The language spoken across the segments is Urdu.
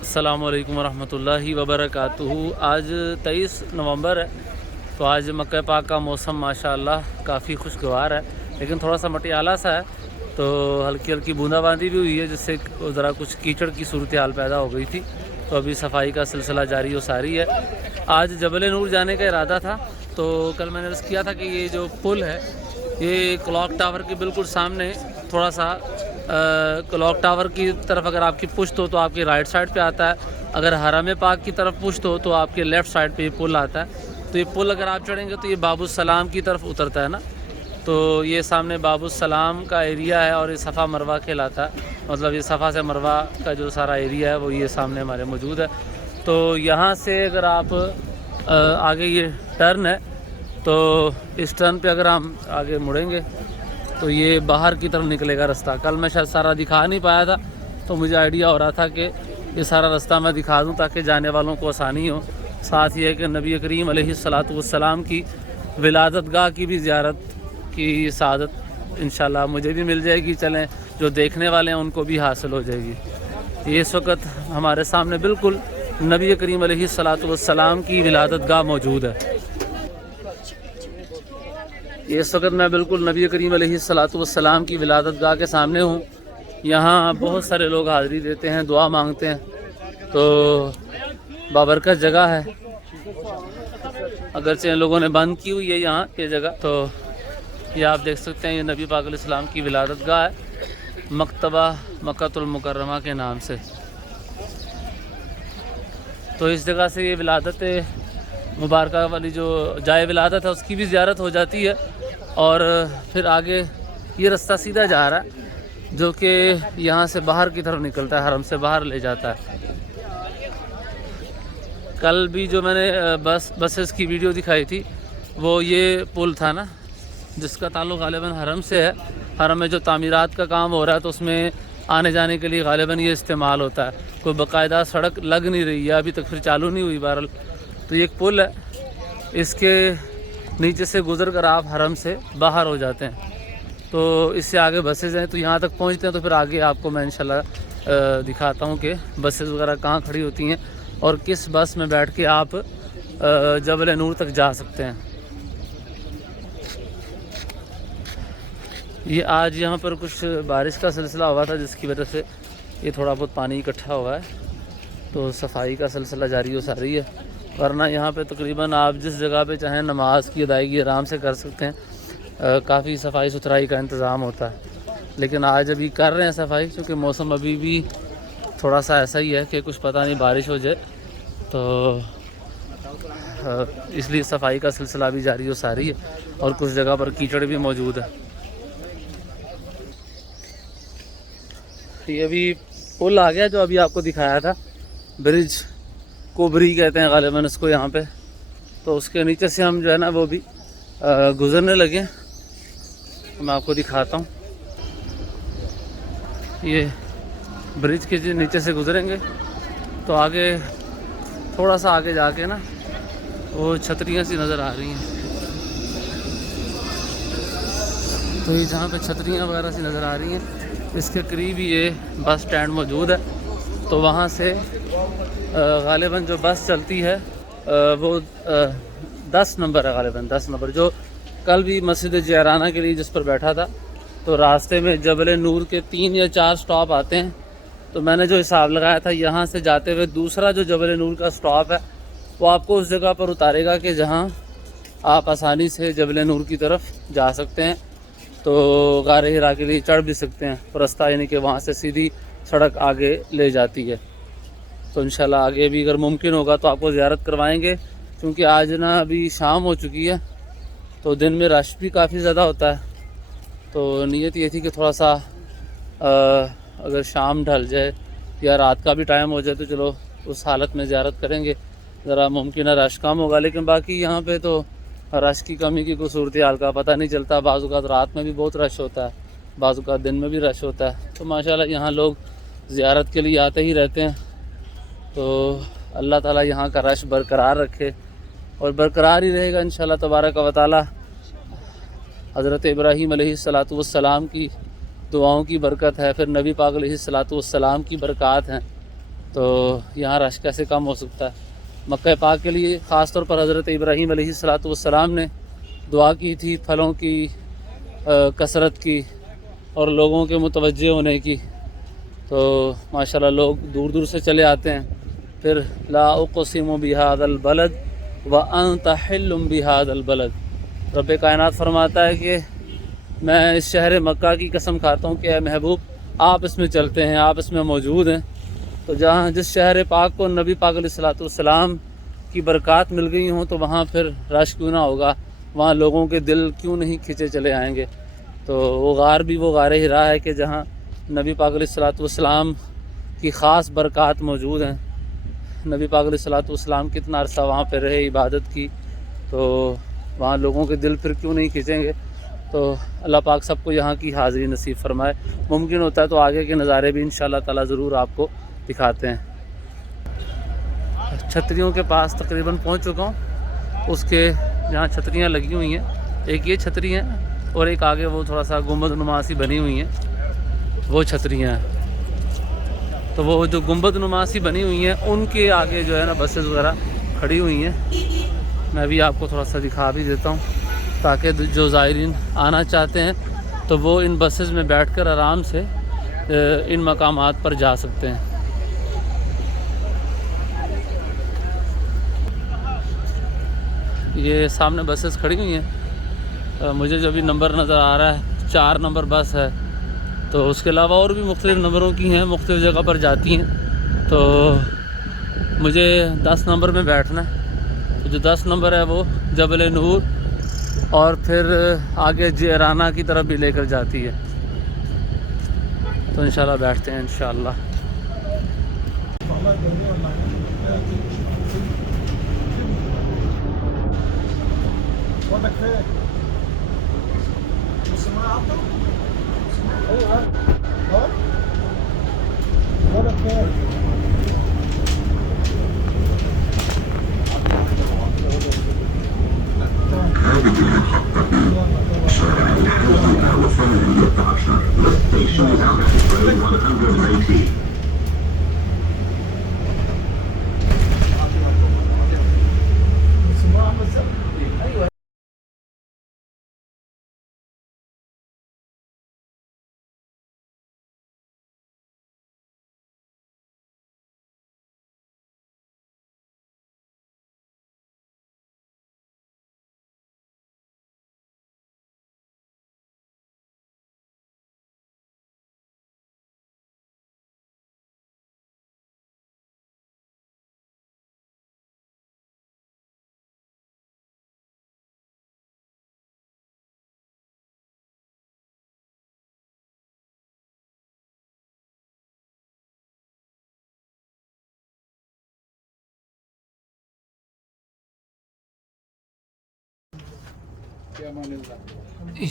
السلام علیکم ورحمۃ اللہ وبرکاتہ۔ آج 23 نومبر ہے، تو آج مکہ پاک کا موسم ماشاءاللہ کافی خوشگوار ہے، لیکن تھوڑا سا مٹیالہ سا ہے، تو ہلکی ہلکی بوندا باندی بھی ہوئی ہے، جس سے ذرا کچھ کیچڑ کی صورتحال پیدا ہو گئی تھی، تو ابھی صفائی کا سلسلہ جاری و ساری ہے۔ آج جبل نور جانے کا ارادہ تھا، تو کل میں نے عرض کیا تھا کہ یہ جو پل ہے یہ کلاک ٹاور کے بالکل سامنے تھوڑا سا کلاک ٹاور کی طرف اگر آپ کی پشت ہو تو آپ کی رائٹ سائڈ پہ آتا ہے، اگر حرم پاک کی طرف پشت ہو تو آپ کے لیفٹ سائڈ پہ یہ پل آتا ہے۔ تو یہ پل اگر آپ چڑھیں گے تو یہ باب السلام کی طرف اترتا ہے نا، تو یہ سامنے باب السلام کا ایریا ہے اور یہ صفا مروہ کہلاتا ہے، مطلب یہ صفا سے مروہ کا جو سارا ایریا ہے وہ یہ سامنے ہمارے موجود ہے۔ تو یہاں سے اگر آپ آگے یہ ٹرن ہے، تو اس ٹرن پہ اگر ہم آگے مڑیں گے تو یہ باہر کی طرف نکلے گا رستہ۔ کل میں شاید سارا دکھا نہیں پایا تھا، تو مجھے آئیڈیا ہو رہا تھا کہ یہ سارا رستہ میں دکھا دوں تاکہ جانے والوں کو آسانی ہو۔ ساتھ یہ کہ نبی کریم علیہ الصلاۃ کی ولادت گاہ کی بھی زیارت کی سعادت انشاءاللہ مجھے بھی مل جائے گی، چلیں جو دیکھنے والے ہیں ان کو بھی حاصل ہو جائے گی۔ یہ اس وقت ہمارے سامنے بالکل نبی کریم علیہ الصلاۃ کی ولادت گاہ موجود ہے۔ اس وقت میں بالکل نبی کریم علیہ الصلاۃ کی ولادت گاہ کے سامنے ہوں۔ یہاں بہت سارے لوگ حاضری دیتے ہیں، دعا مانگتے ہیں، تو بابرکت جگہ ہے، اگرچہ ان لوگوں نے بند کی ہوئی ہے یہاں یہ جگہ۔ تو یہ آپ دیکھ سکتے ہیں، یہ نبی پاک علیہ السلام کی ولادت گاہ ہے، مکتبہ مکۃ المکرمہ کے نام سے۔ تو اس جگہ سے یہ ولادت مبارکہ والی جو جائے ولادت ہے اس کی بھی زیارت ہو جاتی ہے، اور پھر آگے یہ رستہ سیدھا جا رہا ہے جو کہ یہاں سے باہر کی طرف نکلتا ہے، حرم سے باہر لے جاتا ہے۔ کل بھی جو میں نے بسز کی ویڈیو دکھائی تھی وہ یہ پل تھا نا، جس کا تعلق غالباً حرم سے ہے۔ حرم میں جو تعمیرات کا کام ہو رہا ہے تو اس میں آنے جانے کے لیے غالباً یہ استعمال ہوتا ہے، کوئی باقاعدہ سڑک لگ نہیں رہی ہے ابھی تک، پھر چالو نہیں ہوئی بہرحال۔ تو یہ ایک پل ہے، اس کے نیچے سے گزر کر آپ حرم سے باہر ہو جاتے ہیں، تو اس سے آگے بسز ہیں، تو یہاں تک پہنچتے ہیں تو پھر آگے آپ کو میں انشاءاللہ دکھاتا ہوں کہ بسز وغیرہ کہاں کھڑی ہوتی ہیں اور کس بس میں بیٹھ کے آپ جبل نور تک جا سکتے ہیں۔ یہ آج یہاں پر کچھ بارش کا سلسلہ ہوا تھا، جس کی وجہ سے یہ تھوڑا بہت پانی اکٹھا ہوا ہے، تو صفائی کا سلسلہ جاری و ساری ہے، ورنہ یہاں پہ تقریباً آپ جس جگہ پہ چاہیں نماز کی ادائیگی آرام سے کر سکتے ہیں، کافی صفائی ستھرائی کا انتظام ہوتا ہے۔ لیکن آج ابھی کر رہے ہیں صفائی، کیونکہ موسم ابھی بھی تھوڑا سا ایسا ہی ہے کہ کچھ پتہ نہیں بارش ہو جائے، تو اس لیے صفائی کا سلسلہ بھی جاری و ساری ہے، اور کچھ جگہ پر کیچڑ بھی موجود ہے۔ یہ ابھی پل آ گیا جو ابھی آپ کو دکھایا تھا، برج کوبری کہتے ہیں غالباً اس کو یہاں پہ، تو اس کے نیچے سے ہم جو ہے نا وہ بھی گزرنے لگے، میں آپ کو دکھاتا ہوں۔ یہ برج کے نیچے سے گزریں گے تو آگے تھوڑا سا آگے جا کے نا وہ چھتریاں سی نظر آ رہی ہیں، تو یہ جہاں پہ چھتریاں وغیرہ سی نظر آ رہی ہیں اس کے قریب ہی یہ بس سٹینڈ موجود ہے، تو وہاں سے غالباً جو بس چلتی ہے وہ 10 نمبر ہے، غالباً 10 نمبر، جو کل بھی مسجد جعرانہ کے لیے جس پر بیٹھا تھا، تو راستے میں جبل نور کے 3 یا 4 سٹاپ آتے ہیں، تو میں نے جو حساب لگایا تھا یہاں سے جاتے ہوئے دوسرا جو جبل نور کا سٹاپ ہے وہ آپ کو اس جگہ پر اتارے گا کہ جہاں آپ آسانی سے جبل نور کی طرف جا سکتے ہیں، تو غار حرا کے لیے چڑھ بھی سکتے ہیں، رستہ یعنی کہ وہاں سے سیدھی سڑک آگے لے جاتی ہے۔ تو انشاءاللہ آگے بھی اگر ممکن ہوگا تو آپ کو زیارت کروائیں گے، کیونکہ آج نا ابھی شام ہو چکی ہے، تو دن میں رش بھی کافی زیادہ ہوتا ہے، تو نیت یہ تھی کہ تھوڑا سا اگر شام ڈھل جائے یا رات کا بھی ٹائم ہو جائے تو چلو اس حالت میں زیارت کریں گے، ذرا ممکنہ رش کم ہوگا، لیکن باقی یہاں پہ تو رش کی کمی کی کوئی صورتحال کا پتہ نہیں چلتا، بعض اوقات رات میں بھی بہت رش ہوتا ہے، بعض اوقات دن میں بھی رش ہوتا ہے، تو ماشاءاللہ یہاں لوگ زیارت کے لیے آتے ہی رہتے ہیں، تو اللہ تعالیٰ یہاں کا رش برقرار رکھے، اور برقرار ہی رہے گا انشاءاللہ تبارک و تعالیٰ۔ حضرت ابراہیم علیہ السلام کی دعاؤں کی برکت ہے، پھر نبی پاک علیہ السلام کی برکات ہیں، تو یہاں رش کیسے کم ہو سکتا ہے؟ مکہ پاک کے لیے خاص طور پر حضرت ابراہیم علیہ السلام نے دعا کی تھی پھلوں کی کثرت کی اور لوگوں کے متوجہ ہونے کی، تو ماشاءاللہ لوگ دور دور سے چلے آتے ہیں۔ پھر لا اقسم بہذا البلد وانت حل بہذا البلد، رب کائنات فرماتا ہے کہ میں اس شہر مکہ کی قسم کھاتا ہوں کہ اے محبوب آپ اس میں چلتے ہیں، آپ اس میں موجود ہیں۔ تو جہاں جس شہر پاک کو نبی پاک علیہ السلام کی برکات مل گئی ہوں تو وہاں پھر رش کیوں نہ ہوگا، وہاں لوگوں کے دل کیوں نہیں کھنچے چلے آئیں گے۔ تو وہ غار بھی وہ غار ہرا ہے کہ جہاں نبی پاک علیہ السلام کی خاص برکات موجود ہیں۔ نبی پاک علیہ السلام کتنا عرصہ وہاں پہ رہے، عبادت کی، تو وہاں لوگوں کے دل پھر کیوں نہیں کھنچیں گے۔ تو اللہ پاک سب کو یہاں کی حاضری نصیب فرمائے، ممکن ہوتا ہے تو آگے کے نظارے بھی انشاءاللہ تعالی ضرور آپ کو دکھاتے ہیں۔ چھتریوں کے پاس تقریباً پہنچ چکا ہوں، اس کے جہاں چھتریاں لگی ہوئی ہیں، ایک یہ چھتری ہیں اور ایک آگے وہ تھوڑا سا گنبد نما سی بنی ہوئی ہیں، وہ چھتریاں ہیں۔ تو وہ جو گنبد نما سی بنی ہوئی ہیں ان کے آگے جو ہے نا بسز وغیرہ کھڑی ہوئی ہیں، میں بھی آپ کو تھوڑا سا دکھا بھی دیتا ہوں تاکہ جو زائرین آنا چاہتے ہیں تو وہ ان بسز میں بیٹھ کر آرام سے ان مقامات پر جا سکتے ہیں۔ یہ سامنے بسز کھڑی ہوئی ہیں، مجھے جو بھی نمبر نظر آ رہا ہے 4 نمبر بس ہے، تو اس کے علاوہ اور بھی مختلف نمبروں کی ہیں، مختلف جگہ پر جاتی ہیں۔ تو مجھے 10 نمبر میں بیٹھنا ہے، تو جو 10 نمبر ہے وہ جبل نور اور پھر آگے جیرانہ کی طرف بھی لے کر جاتی ہے، تو انشاءاللہ بیٹھتے ہیں انشاءاللہ۔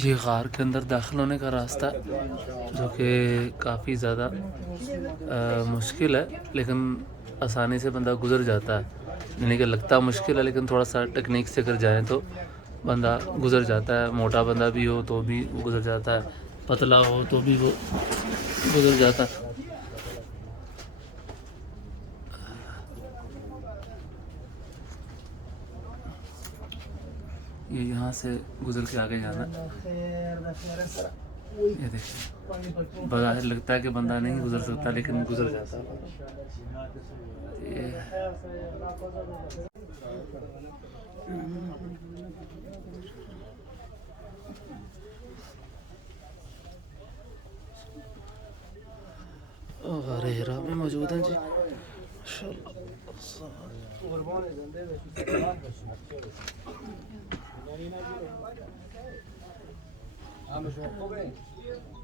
یہ غار کے اندر داخل ہونے کا راستہ جو کہ کافی زیادہ مشکل ہے، لیکن آسانی سے بندہ گزر جاتا ہے، یعنی کہ لگتا مشکل ہے لیکن تھوڑا سا ٹیکنیک سے کر جائیں تو بندہ گزر جاتا ہے۔ موٹا بندہ بھی ہو تو بھی گزر جاتا ہے، پتلا ہو تو بھی وہ گزر جاتا ہے۔ یہ یہاں سے گزر کے آگے جانا، یہ دیکھیں بظاہر لگتا ہے کہ بندہ نہیں گزر سکتا لیکن گزر جاتا ہے۔ غار ہرا میں موجود ہیں جی، ماشاءاللہ۔